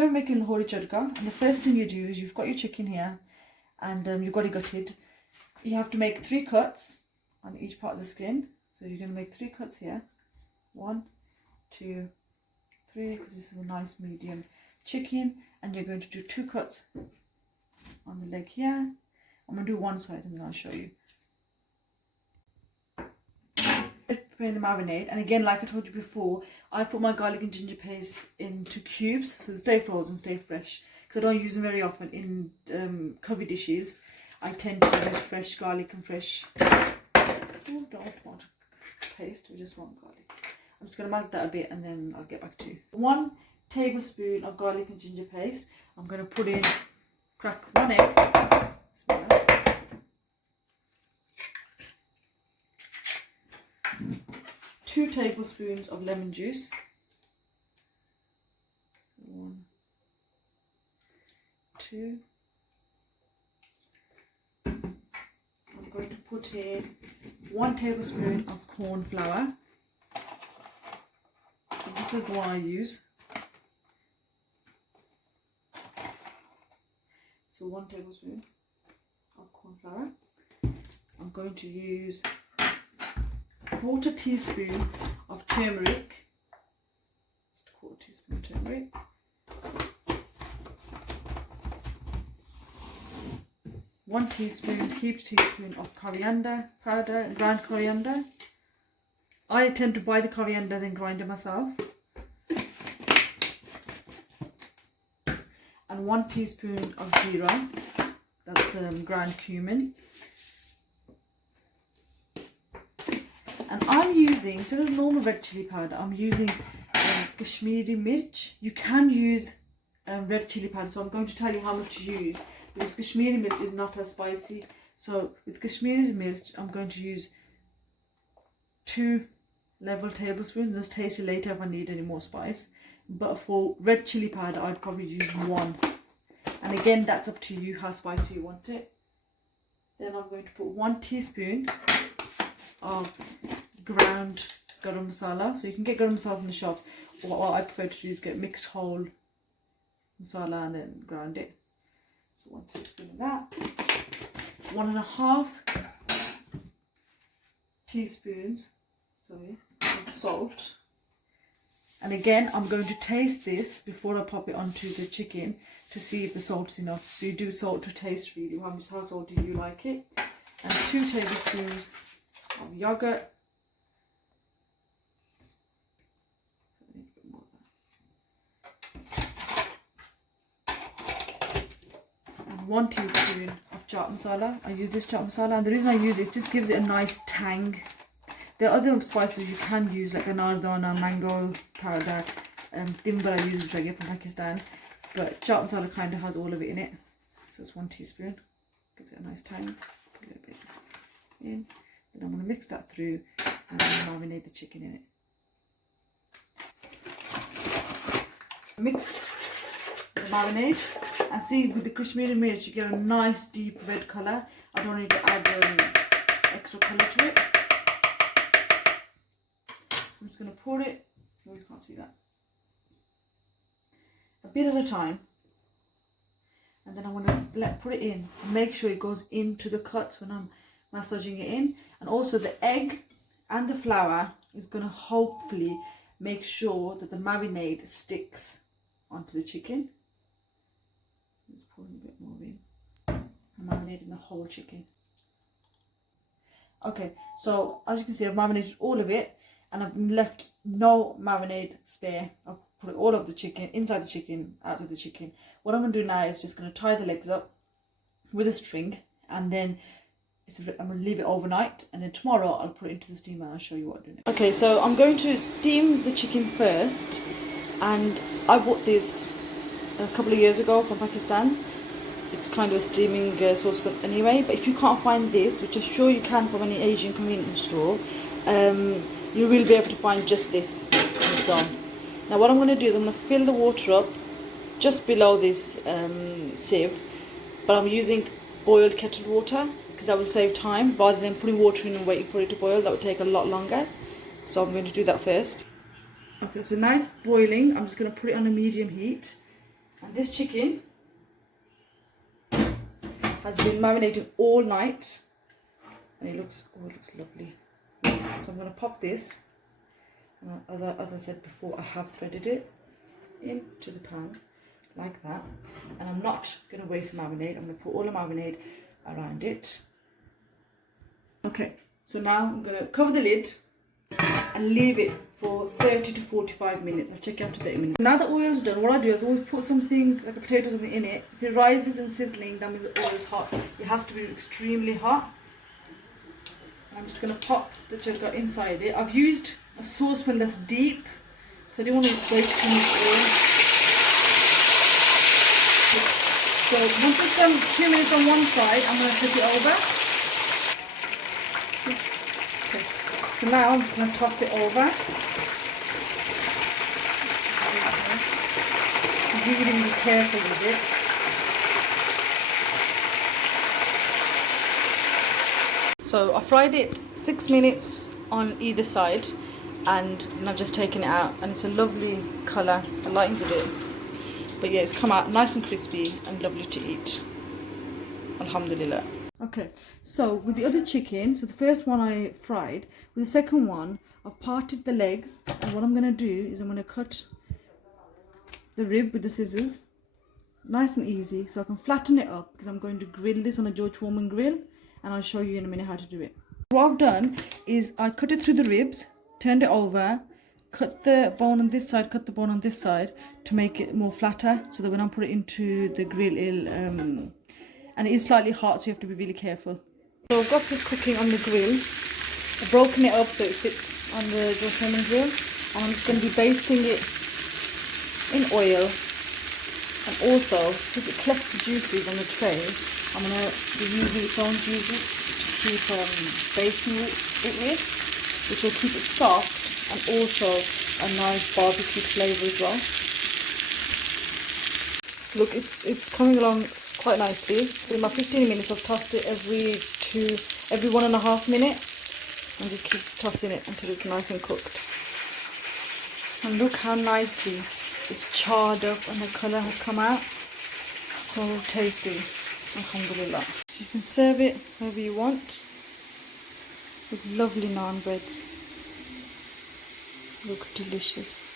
today we're making Lahori Charga, and the first thing you do is you've got your chicken here, and you've got it gutted. You have to make 3 cuts on each part of the skin. So you're going to make 3 cuts here. 1, 2, 3, because this is a nice medium chicken, and you're going to do 2 cuts on the leg here. I'm going to do one side and then I'll show you. Preparing the marinade, and again, like I told you before, I put my garlic and ginger paste into cubes so they stay frozen, stay fresh, because I don't use them very often in curry dishes. I tend to use fresh garlic and fresh don't want paste, we just want garlic. I'm just going to melt that a bit and then I'll get back to you. 1 tablespoon of garlic and ginger paste. I'm going to put in, crack 1 egg. Smell that. 2 tablespoons of lemon juice. 1, 2. I'm going to put in 1 tablespoon of corn flour. So this is the one I use. So 1 tablespoon of corn flour. I'm going to use 1/4 teaspoon of turmeric. Just 1/4 teaspoon of turmeric. 1 teaspoon, heaped teaspoon of coriander powder, ground coriander. I tend to buy the coriander then grind it myself. And 1 teaspoon of garam, that's ground cumin. And I'm using, instead of normal red chili powder, I'm using kashmiri mirch. You can use red chili powder, so I'm going to tell you how much to use, because kashmiri mirch is not as spicy. So with kashmiri mirch, I'm going to use 2 level tablespoons. Just taste it later if I need any more spice. But for red chili powder, I'd probably use 1. And again, that's up to you how spicy you want it. Then I'm going to put 1 teaspoon of ground garam masala. So you can get garam masala from the shops. What I prefer to do is get mixed whole masala and then ground it. So 1 teaspoon of that. 1.5 teaspoons of salt. And again, I'm going to taste this before I pop it onto the chicken to see if the salt is enough. So you do salt to taste really, how salty you like it. And 2 tablespoons of yogurt. And 1 teaspoon of chaat masala. I use this chaat masala, and the reason I use it just gives it a nice tang. There are other spices you can use, like anardana, mango powder, timber I use, which I get from Pakistan. But chaat masala kind of has all of it in it. So it's 1 teaspoon. Gives it a nice tang. Put a little bit in. Then I'm going to mix that through and marinate the chicken in it. Mix the marinade, and see with the kashmiri mirch you get a nice deep red colour. I don't need to add extra colour to it. So I'm just going to pour it. Oh, you can't see that. A bit at a time. And then I want to put it in. Make sure it goes into the cuts when I'm massaging it in. And also the egg and the flour is going to hopefully make sure that the marinade sticks onto the chicken. Just pouring a bit more in. I'm marinating the whole chicken. Okay, so as you can see, I've marinated all of it and I've left no marinade spare. I've put all of the chicken inside the chicken, out of the chicken. What I'm going to do now is just going to tie the legs up with a string, and then I'm going to leave it overnight, and then tomorrow I'll put it into the steamer and I'll show you what I'm doing. Okay, so I'm going to steam the chicken first, and I bought this a couple of years ago from Pakistan. It's kind of a steaming saucepan anyway, but if you can't find this, which I'm sure you can from any Asian convenience store, you will be able to find just this on its own. Now what I'm going to do is I'm going to fill the water up just below this sieve, but I'm using boiled kettle water because that will save time rather than putting water in and waiting for it to boil. That would take a lot longer, so I'm going to do that first. Okay, so now it's boiling. I'm just going to put it on a medium heat And this chicken has been marinated all night, and it looks lovely. So I'm going to pop this, as I said before, I have threaded it into the pan like that, and I'm not going to waste marinade. I'm going to put all the marinade around it. Okay, so now I'm going to cover the lid and leave it for 30 to 45 minutes. I'll check it after 30 minutes. Now the oil's done, what I do is always put something like a potato or something in it. If it rises and sizzling, that means the oil is hot. It has to be extremely hot. I'm just going to pop the churga inside it. I've used a saucepan that's deep, so I don't want to waste too much oil. So once it's done 2 minutes on one side, I'm going to flip it over. Okay. So now I'm just going to toss it over. Really be careful with it. So I fried it 6 minutes on either side, and I've just taken it out, and it's a lovely colour. The lighting's a bit, but yeah, it's come out nice and crispy and lovely to eat. Alhamdulillah. Okay, so with the other chicken, so the first one I fried, with the second one I've parted the legs, and what I'm going to do is I'm going to cut the rib with the scissors, nice and easy, so I can flatten it up, because I'm going to grill this on a George Foreman grill, and I'll show you in a minute how to do it. What I've done is I cut it through the ribs, turned it over, cut the bone on this side, cut the bone on this side to make it more flatter, so that when I put it into the grill, and it is slightly hot, so you have to be really careful. So I've got this cooking on the grill. I've broken it up so it fits on the George Foreman grill, and I'm just going to be basting it in oil, and also because it collects the juices on the tray, I'm going to be using its own juices to keep basting it with, which will keep it soft and also a nice barbecue flavour as well. Look, it's coming along quite nicely. So in my 15 minutes I've tossed it every 1.5 minutes, and just keep tossing it until it's nice and cooked. And look how nicely it's charred up and the colour has come out. So tasty, alhamdulillah. So you can serve it however you want, with lovely naan breads. Look delicious.